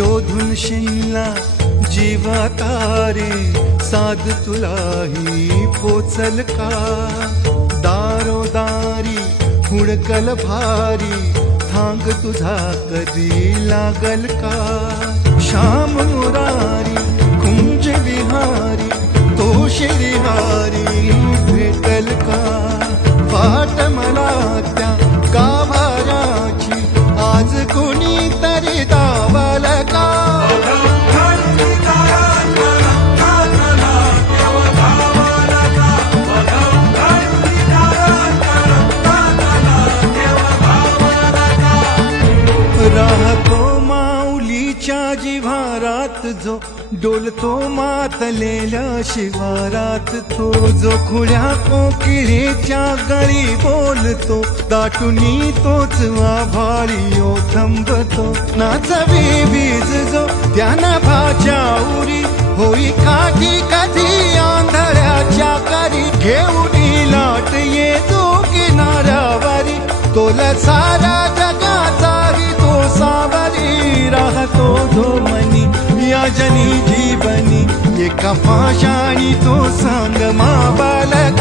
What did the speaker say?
शोधून शिनला जीवा तारे साध तुलाही पोचल का दारोदारी हुडकल भारी थांग तुझा कधी लागल का श्याम मुरारी कुंज विहारी तो श्रीहारी भेटल का वाट मला त्या गाभाराची आज कोणी तरी दावाल का राहतो माऊलीच्या जिव्हारात जो डोलतो मातलेल्या शिवारात तो जो खुल्या कोकिळेच्या गळी बोलतो दाटुनी तोच आभाळी थांबतो नाचवी बीज जो त्या नभाच्या उरी होई काठी कधी आंधळ्याच्या करी घेऊन लाट येतो किनाऱ्यावरी तोला सारा जगाचाही तो सावरी राहतो धोमनी या जनी जीवनी एका पाशाणी तो सांग मा बालक